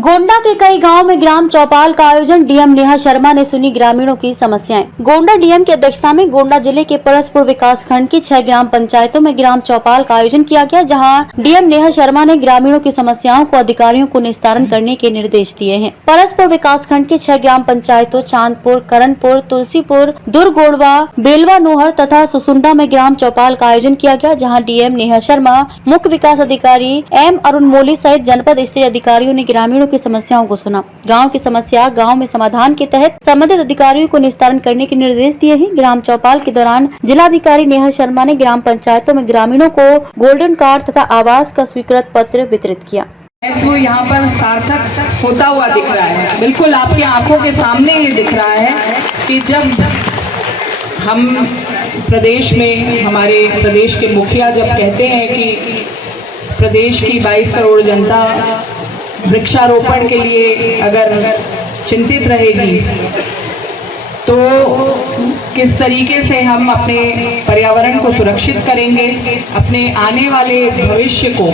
गोंडा के कई गांवों में ग्राम चौपाल का आयोजन। डीएम नेहा शर्मा ने सुनी ग्रामीणों की समस्याएं। गोंडा डीएम की अध्यक्षता में गोंडा जिले के परसपुर विकास खंड की 6 ग्राम पंचायतों में ग्राम चौपाल का आयोजन किया गया, जहां डीएम नेहा शर्मा ने ग्रामीणों की समस्याओं को अधिकारियों को निस्तारण करने के निर्देश दिए हैं। परसपुर विकास खंड की 6 ग्राम पंचायतों चांदपुर, करणपुर, तुलसीपुर, दुर्गोड़वा, बेलवा नोहर तथा सुसुंडा में ग्राम चौपाल का आयोजन किया गया, जहाँ डीएम नेहा शर्मा, मुख्य विकास अधिकारी एम अरुण मोली सहित जनपद स्तरीय अधिकारियों ने ग्रामीणों की समस्याओं को सुना। गांव की समस्या गांव में समाधान के तहत संबंधित अधिकारियों को निस्तारण करने के निर्देश दिए हैं। ग्राम चौपाल के दौरान जिलाधिकारी नेहा शर्मा ने ग्राम पंचायतों में ग्रामीणों को गोल्डन कार्ड तथा आवास का स्वीकृत पत्र वितरित किया। तो यहाँ पर सार्थक होता हुआ दिख रहा है। बिल्कुल आपकी आंखों के सामने ये दिख रहा है कि जब हम प्रदेश में, हमारे प्रदेश के मुखिया जब कहते हैं कि प्रदेश की 22 करोड़ जनता वृक्षारोपण के लिए अगर चिंतित रहेगी तो किस तरीके से हम अपने पर्यावरण को सुरक्षित करेंगे, अपने आने वाले भविष्य को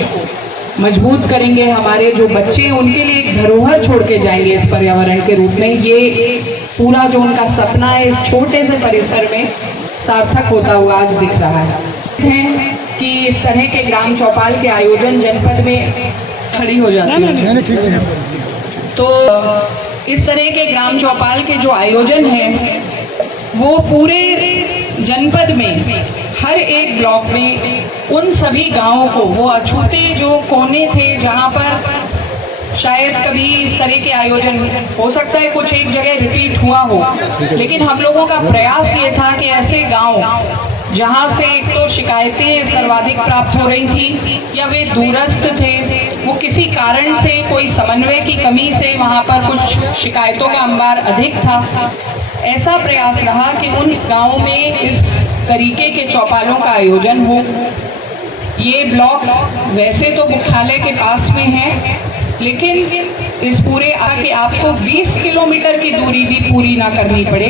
मजबूत करेंगे, हमारे जो बच्चे हैं उनके लिए एक धरोहर छोड़ के जाएंगे इस पर्यावरण के रूप में। ये पूरा जो उनका सपना है इस छोटे से परिसर में सार्थक होता हुआ आज दिख रहा है कि इस तरह के ग्राम चौपाल के आयोजन जनपद में खड़ी हो जाती है। तो इस तरह के ग्राम चौपाल के जो आयोजन हैं वो पूरे जनपद में हर एक ब्लॉक में उन सभी गांवों को, वो अछूते जो कोने थे जहां पर शायद कभी इस तरह के आयोजन हो सकता है कुछ एक जगह रिपीट हुआ हो, लेकिन हम लोगों का प्रयास ये था कि ऐसे गांव जहां से एक तो शिकायतें सर्वाधिक प्राप्त हो रही थी या वे दूरस्थ थे, वो किसी कारण से कोई समन्वय की कमी से वहां पर कुछ शिकायतों का अंबार अधिक था, ऐसा प्रयास रहा कि उन गांवों में इस तरीके के चौपालों का आयोजन हो। ये ब्लॉक वैसे तो मुख्यालय के पास में है, लेकिन इस पूरे आके आपको 20 किलोमीटर की दूरी भी पूरी ना करनी पड़े,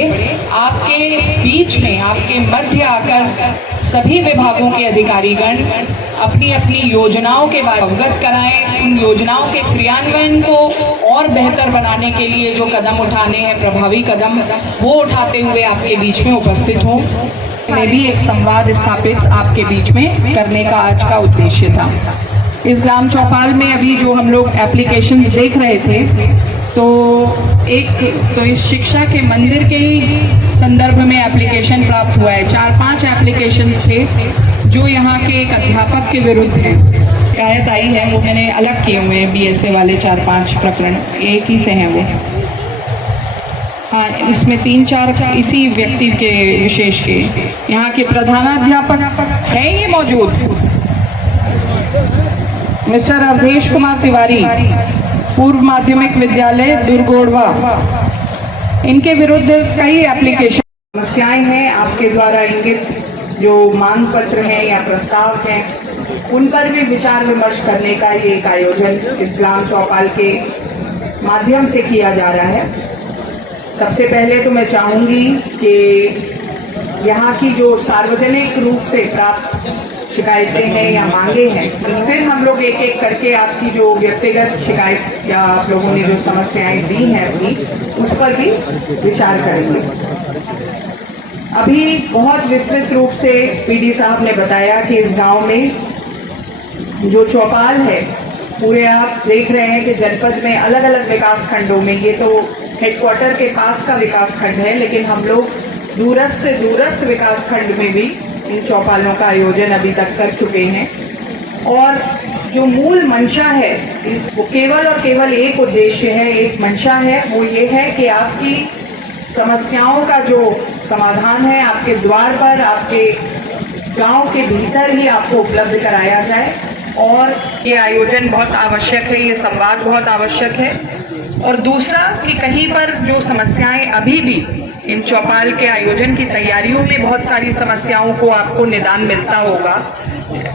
आपके बीच में, आपके मध्य आकर सभी विभागों के अधिकारीगण अपनी अपनी योजनाओं के बारे में अवगत कराएं, उन योजनाओं के क्रियान्वयन को और बेहतर बनाने के लिए जो कदम उठाने हैं, प्रभावी कदम, वो उठाते हुए आपके बीच में उपस्थित हों। मैं भी एक संवाद स्थापित आपके बीच में करने का आज का उद्देश्य था। इस ग्राम चौपाल में अभी जो हम लोग एप्लीकेशन देख रहे थे, तो इस शिक्षा के मंदिर के ही संदर्भ में एप्लीकेशन प्राप्त हुआ है। 4-5 एप्लीकेशंस थे जो यहाँ के एक अध्यापक के विरुद्ध हैं। शिकायत आई है, वो मैंने अलग किए हुए हैं, बीएसए वाले 4-5 प्रकरण एक ही से हैं वो। हाँ, इसमें 3-4 इसी व्यक्ति के विशेष के। यहाँ के प्रधानाध्यापक है ये मौजूद, मिस्टर अवधेश कुमार तिवारी, पूर्व माध्यमिक विद्यालय दुर्गोड़वा, इनके विरुद्ध कई एप्लीकेशन समस्याएं हैं। आपके द्वारा इंगित जो मांग पत्र हैं या प्रस्ताव हैं, उन पर भी विचार विमर्श करने का ये एक आयोजन इस ग्राम चौपाल के माध्यम से किया जा रहा है। सबसे पहले तो मैं चाहूंगी कि यहाँ की जो सार्वजनिक रूप से प्राप्त शिकायतें हैं या मांगे हैं, फिर हम लोग एक एक करके आपकी जो व्यक्तिगत शिकायत या आप लोगों ने जो समस्याएं दी हैं अपनी, उस पर भी विचार करेंगे। अभी बहुत विस्तृत रूप से पीडी साहब ने बताया कि इस गांव में जो चौपाल है, पूरे आप देख रहे हैं कि जनपद में अलग अलग विकास खंडों में, ये तो हेडक्वार्टर के पास का विकास खंड है, लेकिन हम लोग दूरस्थ विकास खंड में भी इन चौपालों का आयोजन अभी तक कर चुके हैं। और जो मूल मंशा है वो केवल और केवल एक उद्देश्य है, एक मंशा है, वो ये है कि आपकी समस्याओं का जो समाधान है आपके द्वार पर, आपके गांव के भीतर ही आपको उपलब्ध कराया जाए। और ये आयोजन बहुत आवश्यक है, ये संवाद बहुत आवश्यक है। और दूसरा कि कहीं पर जो समस्याएं अभी भी इन चौपाल के आयोजन की तैयारियों में बहुत सारी समस्याओं को आपको निदान मिलता होगा,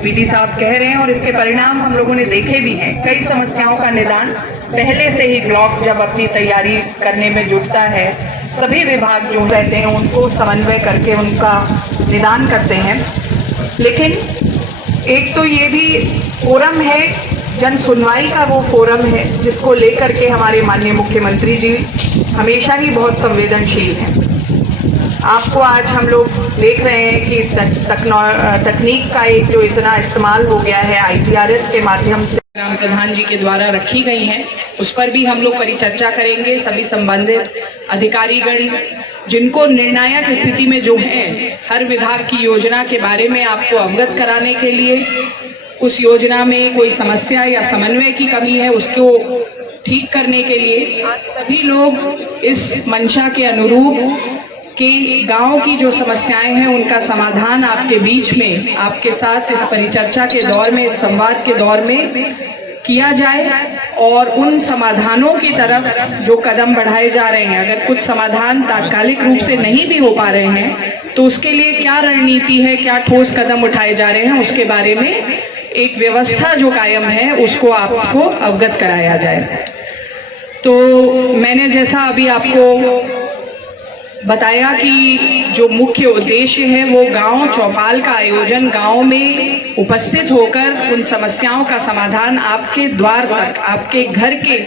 पीडी साहब कह रहे हैं और इसके परिणाम हम लोगों ने देखे भी हैं। कई समस्याओं का निदान पहले से ही ब्लॉक जब अपनी तैयारी करने में जुटता है, सभी विभाग जो रहते हैं उनको समन्वय करके उनका निदान करते हैं। लेकिन एक तो ये भी फोरम है जन सुनवाई का वो फोरम है जिसको लेकर के हमारे माननीय मुख्यमंत्री जी हमेशा ही बहुत संवेदनशील हैं। आपको आज हम लोग देख रहे हैं कि तकनीक का एक जो इतना इस्तेमाल हो गया है IGRS के माध्यम से ग्राम प्रधान जी के द्वारा रखी गई हैं, उस पर भी हम लोग परिचर्चा करेंगे। सभी संबंधित अधिकारीगण जिनको निर्णायक स्थिति में जो है हर विभाग की योजना के बारे में आपको अवगत कराने के लिए, उस योजना में कोई समस्या या समन्वय की कमी है उसको ठीक करने के लिए आज सभी लोग इस मंशा के अनुरूप कि गांव की जो समस्याएं हैं उनका समाधान आपके बीच में, आपके साथ इस परिचर्चा के दौर में, इस संवाद के दौर में किया जाए और उन समाधानों की तरफ जो कदम बढ़ाए जा रहे हैं, अगर कुछ समाधान तात्कालिक रूप से नहीं भी हो पा रहे हैं तो उसके लिए क्या रणनीति है, क्या ठोस कदम उठाए जा रहे हैं, उसके बारे में एक व्यवस्था जो कायम है उसको आपको अवगत कराया जाए। तो मैंने जैसा अभी आपको बताया कि जो मुख्य उद्देश्य है वो गांव चौपाल का आयोजन, गांव में उपस्थित होकर उन समस्याओं का समाधान आपके द्वार तक, आपके घर के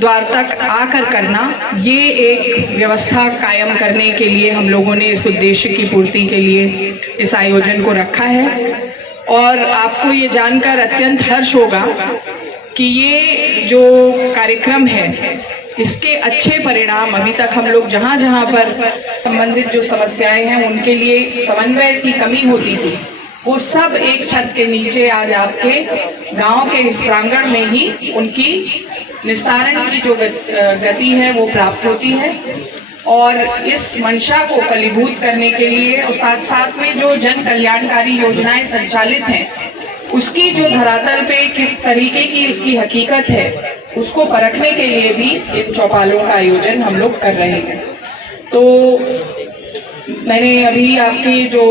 द्वार तक आकर करना, ये एक व्यवस्था कायम करने के लिए हम लोगों ने इस उद्देश्य की पूर्ति के लिए इस आयोजन को रखा है। और आपको ये जानकर अत्यंत हर्ष होगा कि ये जो कार्यक्रम है इसके अच्छे परिणाम अभी तक हम लोग जहां जहां पर संबंधित जो समस्याएं हैं उनके लिए समन्वय की कमी होती थी, वो सब एक छत के नीचे आज आपके गांव के इस प्रांगण में ही उनकी निस्तारण की जो गति है वो प्राप्त होती है। और इस मंशा को फलीभूत करने के लिए और साथ साथ में जो जन कल्याणकारी योजनाएं संचालित हैं उसकी जो धरातल पे किस तरीके की उसकी हकीकत है उसको परखने के लिए भी इन चौपालों का आयोजन हम लोग कर रहे हैं। तो मैंने अभी आपकी जो